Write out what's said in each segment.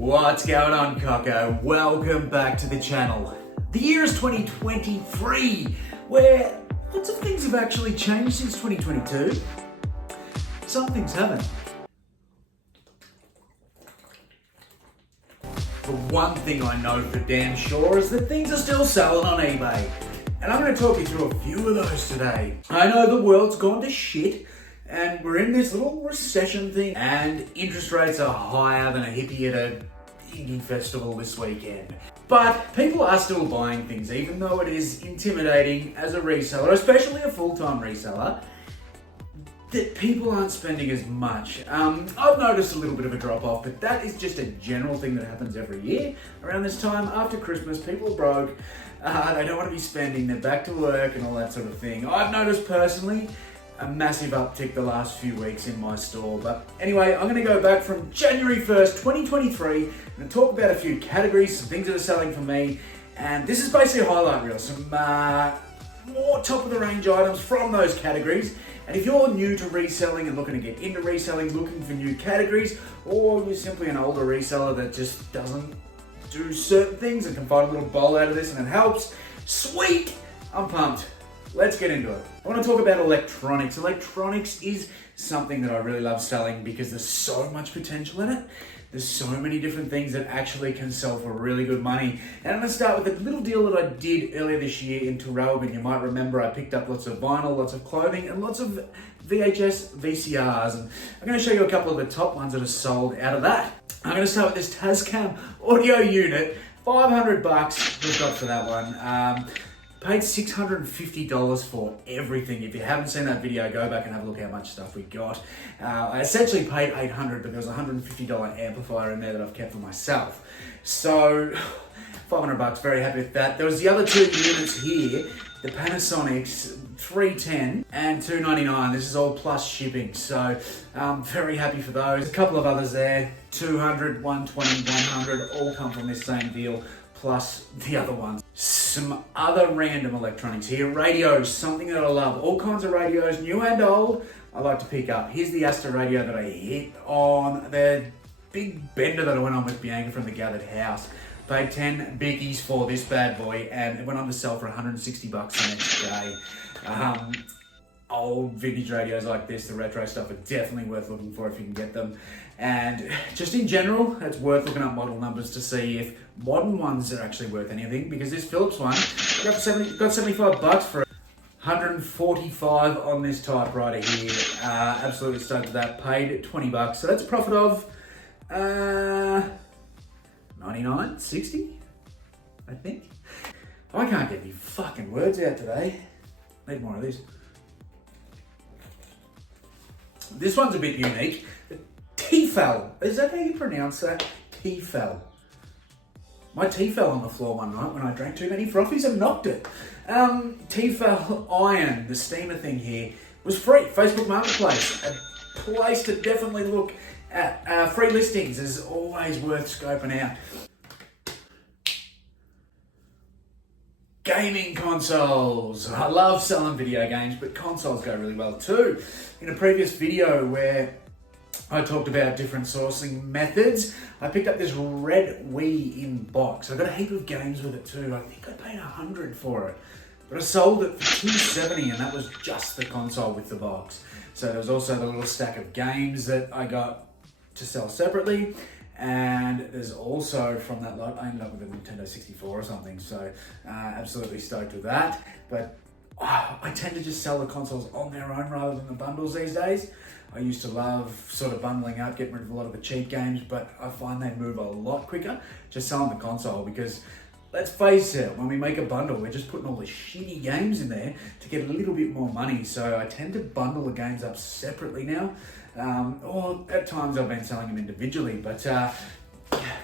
What's going on, Coco? Welcome back to the channel. The year is 2023, where lots of things have actually changed since 2022. Some things haven't. But one thing I know for damn sure is that things are still selling on eBay. And I'm going to talk you through a few of those today. I know the world's gone to shit, and we're in this little recession thing, and interest rates are higher than a hippie at a indie festival this weekend. But people are still buying things, even though it is intimidating as a reseller, especially a full-time reseller, that people aren't spending as much. I've noticed a little bit of a drop-off, but that is just a general thing that happens every year. Around this time, after Christmas, people are broke, they don't want to be spending, they're back to work and all that sort of thing. I've noticed personally a massive uptick the last few weeks in my store. But anyway, I'm going to go back from January 1st, 2023 and talk about a few categories, some things that are selling for me. And this is basically a highlight reel, some more top of the range items from those categories. And if you're new to reselling and looking to get into reselling, looking for new categories, or you're simply an older reseller that just doesn't do certain things and can find a little bowl out of this and it helps, sweet, I'm pumped. Let's get into it. I want to talk about electronics. Electronics is something that I really love selling because there's so much potential in it. There's so many different things that actually can sell for really good money. And I'm going to start with a little deal that I did earlier this year in Thrifting. You might remember I picked up lots of vinyl, lots of clothing, and lots of VHS VCRs. And I'm going to show you a couple of the top ones that are sold out of that. I'm going to start with this Tascam audio unit. $500 we've got for that one. Paid $650 for everything. If you haven't seen that video, go back and have a look how much stuff we got. I essentially paid $800, but there was a $150 amplifier in there that I've kept for myself. So, $500, very happy with that. There was the other two units here, the Panasonic's 310 and $299. This is all plus shipping, so very happy for those. A couple of others there, 200, 120, 100, all come from this same deal, plus the other ones. Some other random electronics here. Radios, something that I love. All kinds of radios, new and old, I like to pick up. Here's the Astor radio that I hit on the big bender that I went on with Bianca from the Gathered House. Paid 10 biggies for this bad boy, and it went on to sell for $160 the next day. Old vintage radios like this, the retro stuff, are definitely worth looking for if you can get them. And just in general, it's worth looking up model numbers to see if modern ones are actually worth anything, because this Philips one got $75 for it. 145 on this typewriter here. Absolutely stoked with that. Paid $20, so that's a profit of 99, 60, I think. I can't get any fucking words out today. Need more of this. This one's a bit unique. T-fell. Is that how you pronounce that? T-fell. My tea fell on the floor one night when I drank too many froffies and knocked it. T-fell iron, the steamer thing here, was free. Facebook Marketplace, a place to definitely look at. Free listings is always worth scoping out. Gaming consoles. I love selling video games, but consoles go really well too. In a previous video where I talked about different sourcing methods, I picked up this red Wii in box. I got a heap of games with it too. I think I paid $100 for it, but I sold it for $270, and that was just the console with the box. So there was also the little stack of games that I got to sell separately. And there's also, from that lot, I ended up with a Nintendo 64 or something, so absolutely stoked with that. But I tend to just sell the consoles on their own rather than the bundles these days. I used to love sort of bundling up, getting rid of a lot of the cheap games, but I find they move a lot quicker just selling the console, because let's face it, when we make a bundle, we're just putting all the shitty games in there to get a little bit more money. So I tend to bundle the games up separately now. Or at times I've been selling them individually, but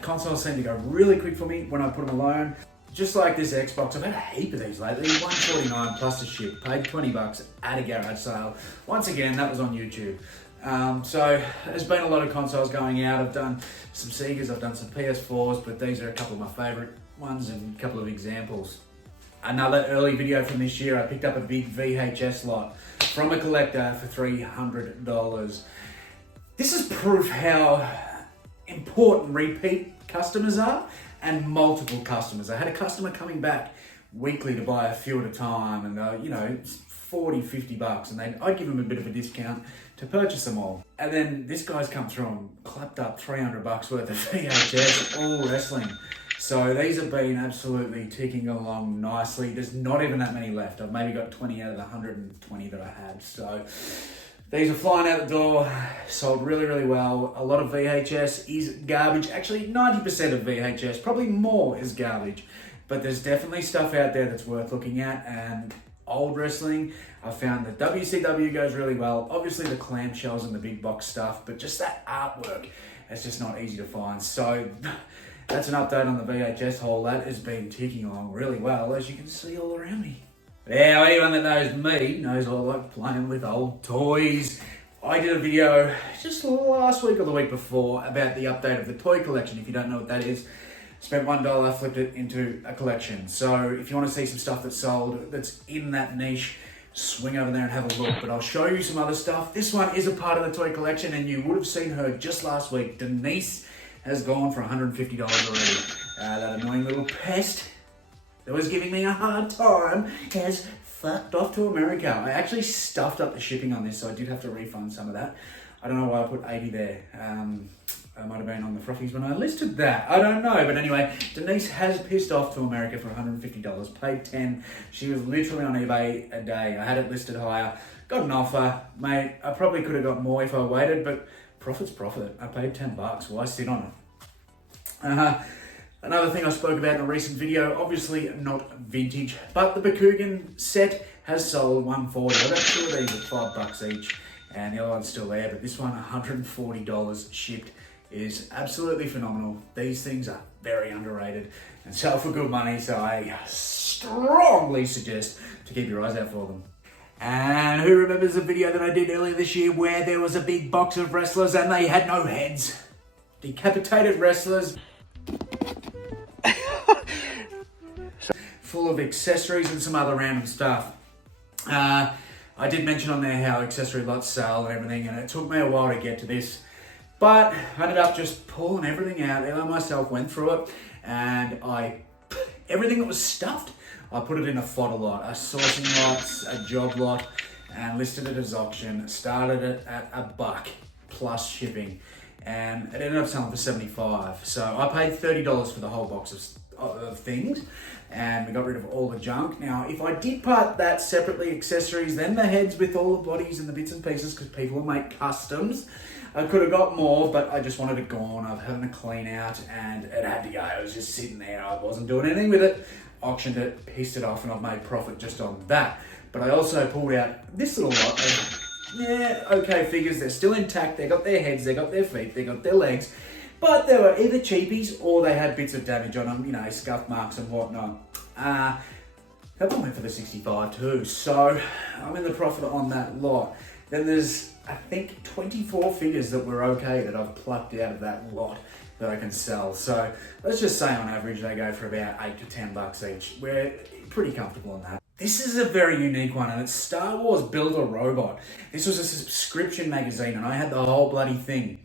consoles seem to go really quick for me when I put them alone. Just like this Xbox, I've had a heap of these lately. $149 plus the ship, paid $20 at a garage sale. Once again, that was on YouTube. So there's been a lot of consoles going out. I've done some Segas, I've done some PS4s, but these are a couple of my favorite ones and a couple of examples. Another early video from this year, I picked up a big VHS lot from a collector for $300. This is proof how important repeat customers are and multiple customers. I had a customer coming back weekly to buy a few at a time, and you know, it's 40, 50 bucks, and I'd give them a bit of a discount to purchase them all. And then this guy's come through and clapped up 300 bucks worth of VHS, all wrestling. So these have been absolutely ticking along nicely. There's not even that many left. I've maybe got 20 out of the 120 that I had. So these are flying out the door, sold really, really well. A lot of VHS is garbage. Actually, 90% of VHS, probably more, is garbage. But there's definitely stuff out there that's worth looking at. And old wrestling, I found that WCW goes really well. Obviously the clamshells and the big box stuff, but just that artwork, it's just not easy to find. So that's an update on the VHS haul. That has been ticking along really well, as you can see all around me. Now, anyone that knows me knows I like playing with old toys. I did a video just last week or the week before about the update of the toy collection. If you don't know what that is, spent $1, flipped it into a collection. So if you want to see some stuff that's sold, that's in that niche, swing over there and have a look. But I'll show you some other stuff. This one is a part of the toy collection, and you would have seen her just last week. Denise has gone for $150 already. That annoying little pest that was giving me a hard time has fucked off to America. I actually stuffed up the shipping on this, so I did have to refund some of that. I don't know why I put 80 there. I might have been on the froffies when I listed that. I don't know. But anyway, Denise has pissed off to America for $150. Paid 10. She was literally on eBay a day. I had it listed higher. Got an offer. Mate, I probably could have got more if I waited, but profit's profit. I paid 10 bucks. Why sit on it? Another thing I spoke about in a recent video, obviously not vintage, but the Bakugan set has sold $140. I got two of these at $5 each, and the other one's still there, but this one, $140 shipped, is absolutely phenomenal. These things are very underrated and sell for good money, so I strongly suggest to keep your eyes out for them. And who remembers the video that I did earlier this year where there was a big box of wrestlers and they had no heads? Decapitated wrestlers. Full of accessories and some other random stuff. I did mention on there how accessory lots sell and everything, and it took me a while to get to this. But I ended up just pulling everything out. I myself went through it, and everything that was stuffed, I put it in a fodder lot, a sourcing lot, a job lot, and listed it as auction. Started it at $1 plus shipping, and it ended up selling for $75. So I paid $30 for the whole box of things, and we got rid of all the junk. Now, if I did part that separately, accessories, then the heads with all the bodies and the bits and pieces, because people make customs, I could have got more, but I just wanted it gone. I've had a clean out, and it had to go. It was just sitting there. I wasn't doing anything with it. Auctioned it, pissed it off, and I've made profit just on that. But I also pulled out this little lot of, okay figures. They're still intact. They got their heads, they got their feet, they got their legs. But they were either cheapies or they had bits of damage on them, you know, scuff marks and whatnot. That one went for the 65 too, so I'm in the profit on that lot. Then there's, I think, 24 figures that were okay that I've plucked out of that lot that I can sell. So let's just say on average they go for about $8 to $10 each. We're pretty comfortable on that. This is a very unique one, and it's Star Wars Build a Robot. This was a subscription magazine, and I had the whole bloody thing.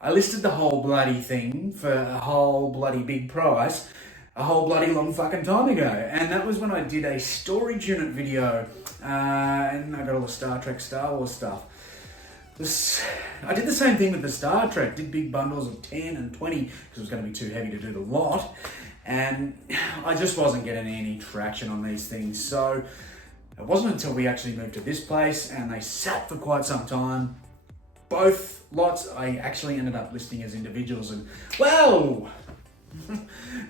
I listed the whole bloody thing for a whole bloody big price a whole bloody long fucking time ago. And that was when I did a storage unit video, and I got all the Star Trek, Star Wars stuff. I did the same thing with the Star Trek, did big bundles of 10 and 20 because it was going to be too heavy to do the lot. And I just wasn't getting any traction on these things. So it wasn't until we actually moved to this place and they sat for quite some time. Both lots I actually ended up listing as individuals, and well,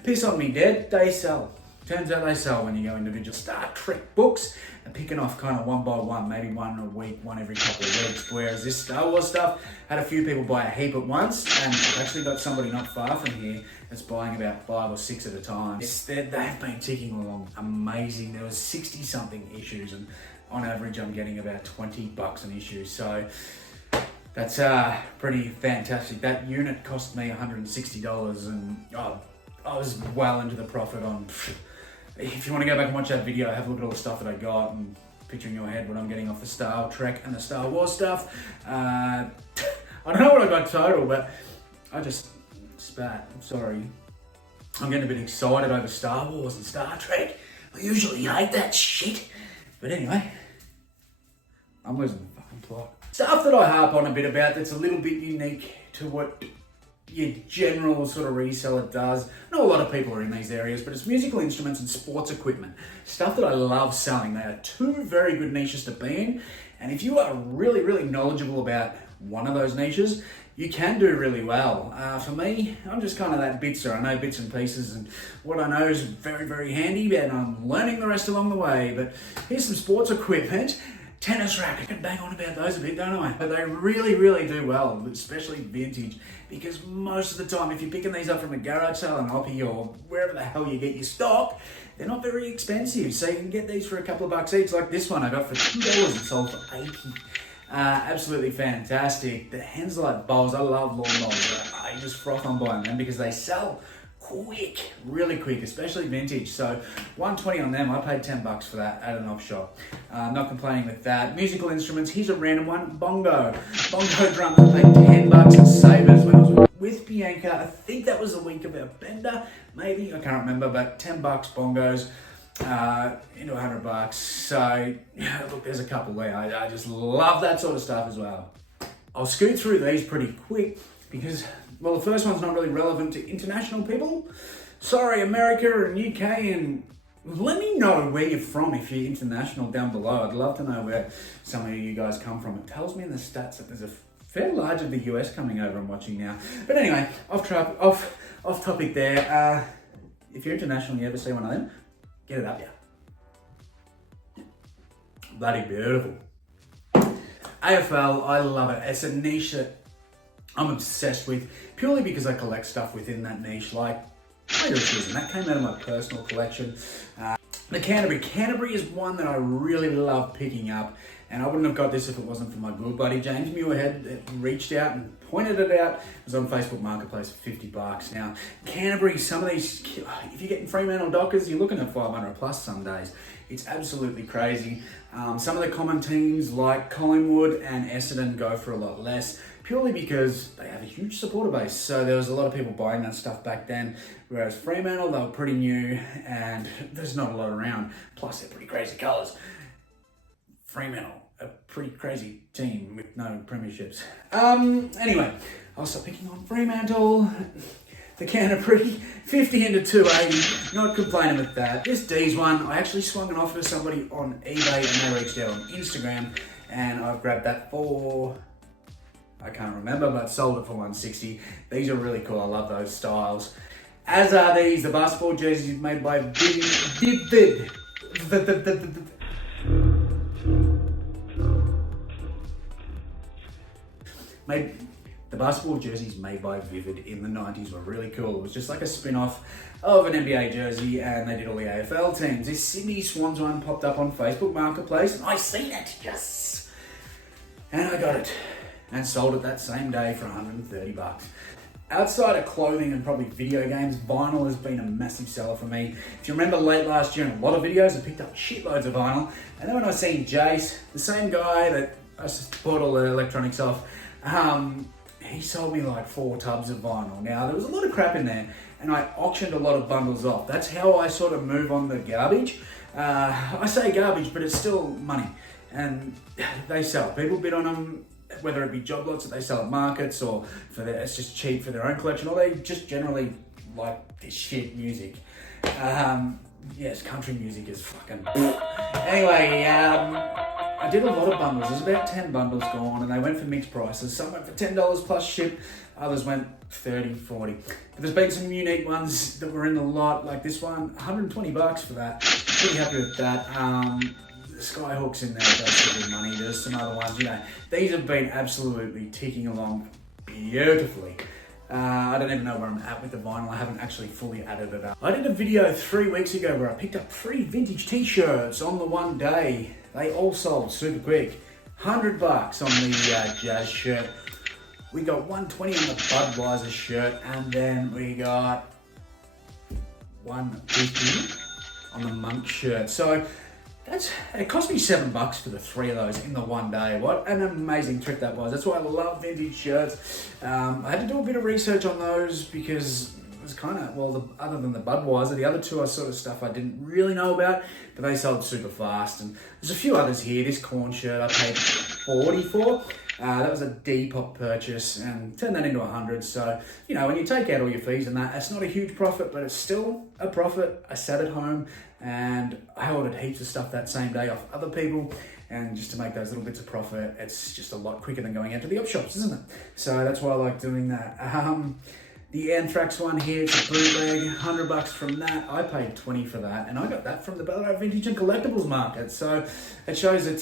piss on me dead, they sell. Turns out they sell when you go individual. Star Trek books are picking off kind of one by one, maybe one a week, one every couple of weeks. Whereas this Star Wars stuff, had a few people buy a heap at once, and I've actually got somebody not far from here that's buying about 5 or 6 at a time. They've been ticking along amazing. There was 60 something issues, and on average I'm getting about $20 an issue. So that's pretty fantastic. That unit cost me $160, and I was well into the profit on. If you want to go back and watch that video, have a look at all the stuff that I got and picture in your head what I'm getting off the Star Trek and the Star Wars stuff. I don't know what I got total, but I just spat. I'm sorry. I'm getting a bit excited over Star Wars and Star Trek. I usually hate that shit. But anyway, I'm losing the fucking plot. Stuff that I harp on a bit about that's a little bit unique to what your general sort of reseller does. I know a lot of people are in these areas, but it's musical instruments and sports equipment. Stuff that I love selling. They are two very good niches to be in. And if you are really, really knowledgeable about one of those niches, you can do really well. For me, I'm just kind of that bitser. I know bits and pieces, and what I know is very, very handy, and I'm learning the rest along the way. But here's some sports equipment. Tennis racket, I can bang on about those a bit, don't I? But they really, really do well, especially vintage, because most of the time, if you're picking these up from a garage sale in Oppie or wherever the hell you get your stock, they're not very expensive. So you can get these for a couple of bucks each, like this one I got for $2 and sold for $80. Absolutely fantastic. The Henselite bowls, I love lawn bowls. I just froth on buying them because they sell quick, really quick, especially vintage. So $120 on them. I paid $10 for that at an op shop. Not complaining with that. Musical instruments, here's a random one. Bongo drum, I paid $10 at Savers when I was with Bianca. I think that was the week of our bender, maybe, I can't remember, but $10 bongos. Into $100. So yeah, look, there's a couple there. I just love that sort of stuff as well. I'll scoot through these pretty quick because, well, the first one's not really relevant to international people. Sorry, America and UK, and let me know where you're from if you're international down below. I'd love to know where some of you guys come from. It tells me in the stats that there's a fair large of the US coming over and watching now. But anyway, off topic there. If you're international, you ever see one of them? Get it up, yeah. Bloody beautiful. AFL, I love it. It's a niche that I'm obsessed with purely because I collect stuff within that niche, like and that came out of my personal collection. The Canterbury is one that I really love picking up, and I wouldn't have got this if it wasn't for my good buddy James Muirhead that reached out and pointed it out. It was on Facebook Marketplace for $50. Now, Canterbury, some of these, if you're getting Fremantle Dockers, you're looking at 500 plus some days. It's absolutely crazy. Some of the common teams like Collingwood and Essendon go for a lot less, purely because they have a huge supporter base. So there was a lot of people buying that stuff back then, whereas Fremantle, they were pretty new and there's not a lot around. Plus, they're pretty crazy colours. Fremantle, a pretty crazy team with no premierships. Anyway, I'll stop picking on Fremantle. The Canterbury, 50 into 280, not complaining with that. This D's one, I actually swung an offer to somebody on eBay and they reached out on Instagram, and I've grabbed that for, I can't remember, but sold it for $160. These are really cool, I love those styles. As are these, the basketball jerseys made by Vivid. The basketball jerseys made by Vivid in the 90s were really cool. It was just like a spin-off of an NBA jersey, and they did all the AFL teams. This Sydney Swans one popped up on Facebook Marketplace, and I seen it, yes! And I got it, and sold it that same day for $130. Outside of clothing and probably video games, vinyl has been a massive seller for me. If you remember late last year in a lot of videos, I picked up shitloads of vinyl, and then when I seen Jace, the same guy that I bought all the electronics off, he sold me like 4 tubs of vinyl. Now, there was a lot of crap in there, and I auctioned a lot of bundles off. That's how I sort of move on the garbage. I say garbage, but it's still money, and they sell. People bid on them, whether it be job lots that they sell at markets, or it's just cheap for their own collection, or they just generally like this shit music. Yes, country music is fucking... Anyway, I did a lot of bundles. There's about 10 bundles gone, and they went for mixed prices. Some went for $10 plus ship, others went 30, 40. But there's been some unique ones that were in the lot, like this one, $120 for that. Pretty happy with that. The Skyhook's in there, that's good money. There's some other ones, you know. These have been absolutely ticking along beautifully. I don't even know where I'm at with the vinyl. I haven't actually fully added it up. I did a video 3 weeks ago where I picked up 3 vintage t-shirts on the one day. They all sold super quick. $100 on the Jazz shirt. We got $120 on the Budweiser shirt, and then we got $150 on the Monk shirt. So it cost me $7 for the 3 of those in the one day. What an amazing trip that was. That's why I love vintage shirts. I had to do a bit of research on those because was kind of, well, other than the Budweiser, the other two are sort of stuff I didn't really know about, but they sold super fast. And there's a few others here. This corn shirt I paid 40 for. That was a Depop purchase and turned that into 100. So, you know, when you take out all your fees and that, it's not a huge profit, but it's still a profit. I sat at home and I ordered heaps of stuff that same day off other people. And just to make those little bits of profit, it's just a lot quicker than going out to the op shops, isn't it? So that's why I like doing that. The Anthrax one here, it's a bootleg, $100 from that. I paid 20 for that, and I got that from the Ballarat Vintage and Collectibles Market. So it shows that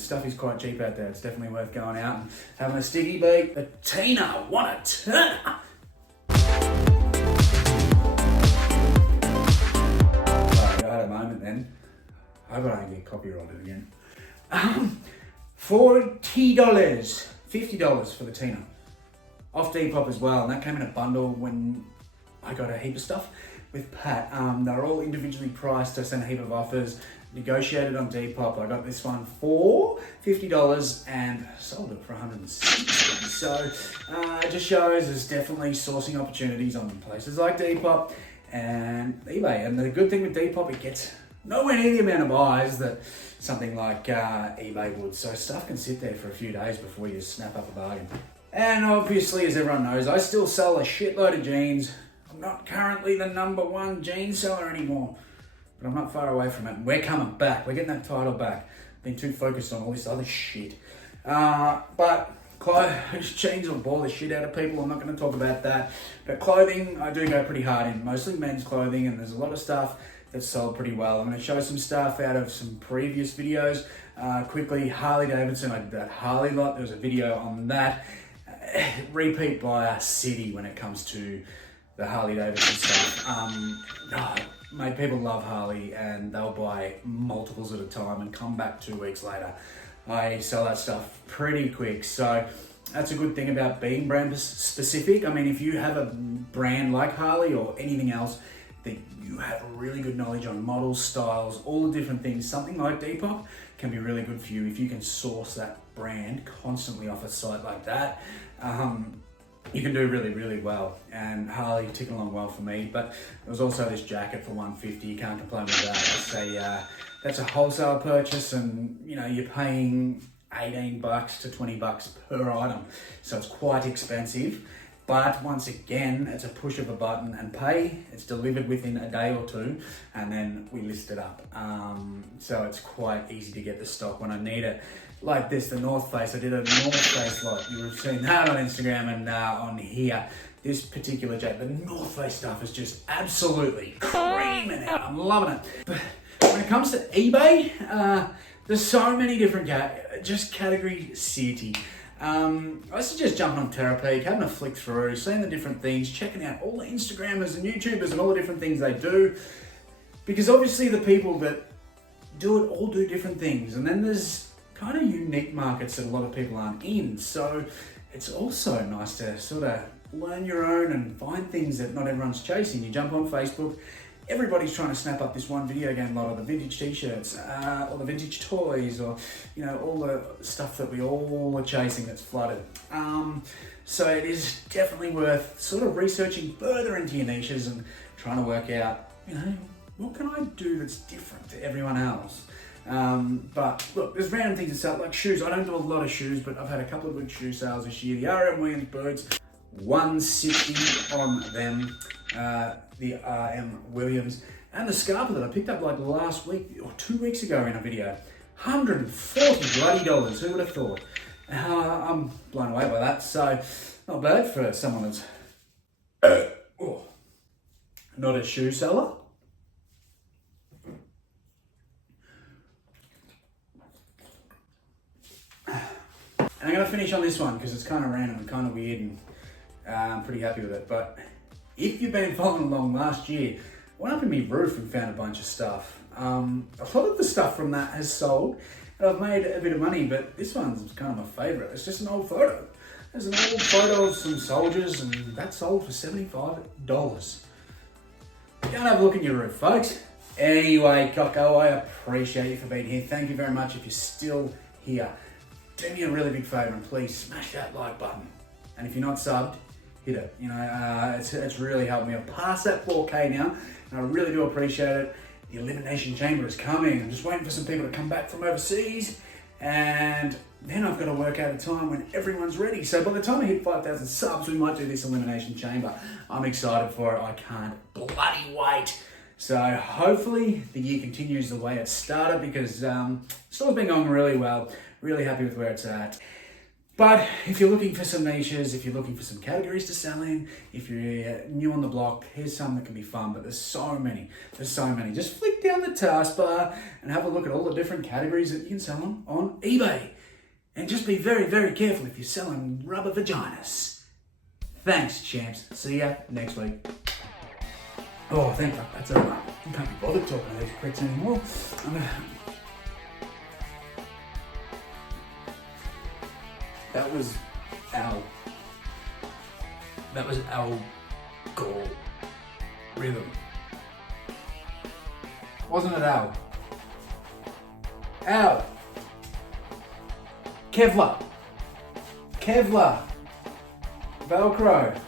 stuff is quite cheap out there. It's definitely worth going out and having a sticky beat. The Tina, what a turn! Sorry, I had a moment then. I hope I don't get copyrighted again. $40, $50 for the Tina. Off Depop as well, and that came in a bundle when I got a heap of stuff with Pat. They're all individually priced. I sent a heap of offers, negotiated on Depop. I got this one for $50 and sold it for $160. So it just shows there's definitely sourcing opportunities on places like Depop and eBay. And the good thing with Depop, it gets nowhere near the amount of eyes that something like eBay would. So stuff can sit there for a few days before you snap up a bargain. And obviously, as everyone knows, I still sell a shitload of jeans. I'm not currently the #1 jean seller anymore, but I'm not far away from it. We're coming back. We're getting that title back. Been too focused on all this other shit. But jeans will bore the shit out of people. I'm not going to talk about that. But clothing, I do go pretty hard in. Mostly men's clothing, and there's a lot of stuff that's sold pretty well. I'm going to show some stuff out of some previous videos. Quickly, Harley Davidson. I did that Harley lot. There was a video on that. Repeat buyer city when it comes to the Harley Davidson stuff. Mate, people love Harley and they'll buy multiples at a time and come back 2 weeks later. I sell that stuff pretty quick, so that's a good thing about being brand specific. I mean, if you have a brand like Harley or anything else that you have a really good knowledge on models, styles, all the different things, something like Depop can be really good for you if you can source that brand constantly off a site like that. You can do really, really well. And Harley ticking along well for me. But there was also this jacket for $150. You can't complain with that. That's a wholesale purchase, and you know you're paying $18 to $20 per item, so it's quite expensive. But once again, it's a push of a button and pay. It's delivered within a day or two, and then we list it up. So it's quite easy to get the stock when I need it. Like this, the North Face. I did a North Face lot. You would have seen that on Instagram and on here. This particular jacket, the North Face stuff is just absolutely creaming out. I'm loving it. But when it comes to eBay, there's so many different category city. I suggest jumping on Terapeak, having a flick through, seeing the different things, checking out all the Instagrammers and YouTubers and all the different things they do. Because obviously the people that do it all do different things. And then there's kind of unique markets that a lot of people aren't in. So it's also nice to sort of learn your own and find things that not everyone's chasing. You jump on Facebook, everybody's trying to snap up this one video game lot, or the vintage t-shirts, or the vintage toys, or you know, all the stuff that we all are chasing that's flooded. So it is definitely worth sort of researching further into your niches and trying to work out, you know, what can I do that's different to everyone else? But look, there's random things to sell, like shoes. I don't do a lot of shoes, but I've had a couple of good shoe sales this year. The RM Williams boots, $160 on them. The RM Williams, and the Scarpa that I picked up like last week or 2 weeks ago in a video, $140 bloody. Who would have thought? I'm blown away by that. So not bad for someone that's not a shoe seller. And I'm going to finish on this one because it's kind of random and kind of weird, and I'm pretty happy with it. But if you've been following along last year, I went up in my roof and found a bunch of stuff. A lot of the stuff from that has sold, and I've made a bit of money, but this one's kind of my favourite. It's just an old photo. There's an old photo of some soldiers, and that sold for $75. Go and have a look in your roof, folks. Anyway, Cocko, I appreciate you for being here. Thank you very much if you're still here. Do me a really big favour and please smash that like button. And if you're not subbed, hit it. You know, it's really helped me. I'm past that 4K now, and I really do appreciate it. The elimination chamber is coming. I'm just waiting for some people to come back from overseas, and then I've got to work out a time when everyone's ready. So by the time I hit 5,000 subs, we might do this elimination chamber. I'm excited for it. I can't bloody wait. So hopefully the year continues the way it started, because store's been going really well. Really happy with where it's at. But if you're looking for some niches, if you're looking for some categories to sell in, if you're new on the block, here's some that can be fun, but there's so many. Just flick down the taskbar and have a look at all the different categories that you can sell on eBay. And just be very, very careful if you're selling rubber vaginas. Thanks, champs. See ya next week. Oh, thank God, that's over. I can't be bothered talking to these pricks anymore. That was our goal rhythm. Wasn't it Al? Al. Kevlar. Velcro.